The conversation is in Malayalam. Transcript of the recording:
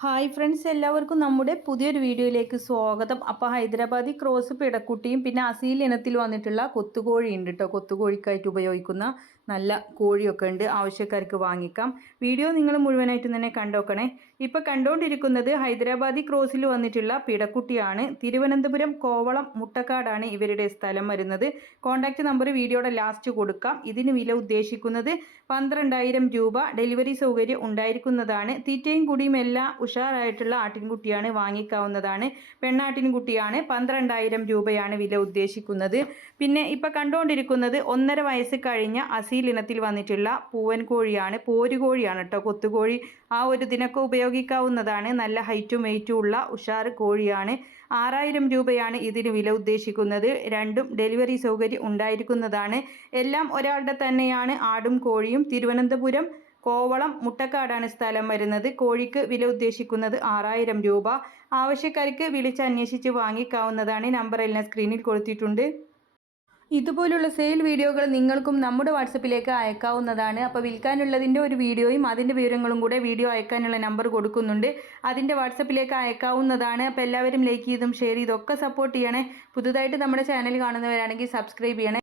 ഹായ് ഫ്രണ്ട്സ് എല്ലാവർക്കും നമ്മുടെ പുതിയൊരു വീഡിയോയിലേക്ക് സ്വാഗതം. അപ്പോൾ ഹൈദരാബാദി ക്രോസ് പിടക്കുട്ടിയും പിന്നെ അസീൽ ഇനത്തിൽ വന്നിട്ടുള്ള കൊത്തുകോഴി ഉണ്ട് കേട്ടോ കൊത്തുകോഴിക്കായിട്ട് ഉപയോഗിക്കുന്ന നല്ല കോഴിയൊക്കെ ഉണ്ട് ആവശ്യക്കാർക്ക് വാങ്ങിക്കാം. വീഡിയോ നിങ്ങൾ മുഴുവനായിട്ട് തന്നെ കണ്ടോക്കണേ. ഇപ്പോൾ കണ്ടുകൊണ്ടിരിക്കുന്നത് ഹൈദരാബാദി ക്രോസിൽ വന്നിട്ടുള്ള പിടക്കുട്ടിയാണ്. തിരുവനന്തപുരം കോവളം മുട്ടക്കാടാണ് ഇവരുടെ സ്ഥലം വരുന്നത്. കോൺടാക്റ്റ് നമ്പർ വീഡിയോയുടെ ലാസ്റ്റ് കൊടുക്കാം. ഇതിന് വില ഉദ്ദേശിക്കുന്നത് പന്ത്രണ്ടായിരം രൂപ. ഡെലിവറി സൗകര്യം ഉണ്ടായിരിക്കുന്നതാണ്. തീറ്റയും കുടിയും എല്ലാം ഉഷാറായിട്ടുള്ള ആട്ടിൻകുട്ടിയാണ് വാങ്ങിക്കാവുന്നതാണ്. പെണ്ണാട്ടിൻകുട്ടിയാണ് പന്ത്രണ്ടായിരം രൂപയാണ് വില ഉദ്ദേശിക്കുന്നത്. പിന്നെ ഇപ്പം കണ്ടുകൊണ്ടിരിക്കുന്നത് ഒന്നര വയസ്സ് കഴിഞ്ഞ അസീൽ ഇനത്തിൽ വന്നിട്ടുള്ള പൂവൻ കോഴിയാണ് പോരുകോഴിയാണ് കേട്ടോ കൊത്തുകോഴി ആ ഒരു ദിനൊക്കെ ഉപയോഗിക്കാവുന്നതാണ്. നല്ല ഹൈറ്റും വെയിറ്റും ഉള്ള ഉഷാർ കോഴിയാണ്. ആറായിരം രൂപയാണ് ഇതിന് വില ഉദ്ദേശിക്കുന്നത്. രണ്ടും ഡെലിവറി സൗകര്യം ഉണ്ടായിരിക്കുന്നതാണ്. എല്ലാം ഒരാളുടെ തന്നെയാണ്. ആടും കോഴിയും തിരുവനന്തപുരം കോവളം മുട്ടക്കാടാണ് സ്ഥലം വരുന്നത്. കോഴിക്ക് വില ഉദ്ദേശിക്കുന്നത് ആറായിരം രൂപ. ആവശ്യക്കാർക്ക് വിളിച്ച് അന്വേഷിച്ച് വാങ്ങിക്കാവുന്നതാണ്. നമ്പർ എല്ലാം സ്ക്രീനിൽ കൊടുത്തിട്ടുണ്ട്. ഇതുപോലുള്ള സെയിൽ വീഡിയോകൾ നിങ്ങൾക്കും നമ്മുടെ വാട്സപ്പിലേക്ക് അയക്കാവുന്നതാണ്. അപ്പോൾ വിൽക്കാനുള്ളതിന്റെ ഒരു വീഡിയോയും അതിന്റെ വിവരങ്ങളും കൂടെ വീഡിയോ അയക്കാനുള്ള നമ്പർ കൊടുക്കുന്നുണ്ട്. അതിന്റെ വാട്സപ്പിലേക്ക് അയക്കാവുന്നതാണ്. അപ്പോൾ എല്ലാവരും ലൈക്ക് ചെയ്തും ഷെയർ ചെയ്തും ഒക്കെ സപ്പോർട്ട് ചെയ്യണേ. പുതുതായിട്ട് നമ്മുടെ ചാനൽ കാണുന്നവരാണെങ്കിൽ സബ്സ്ക്രൈബ് ചെയ്യണേ.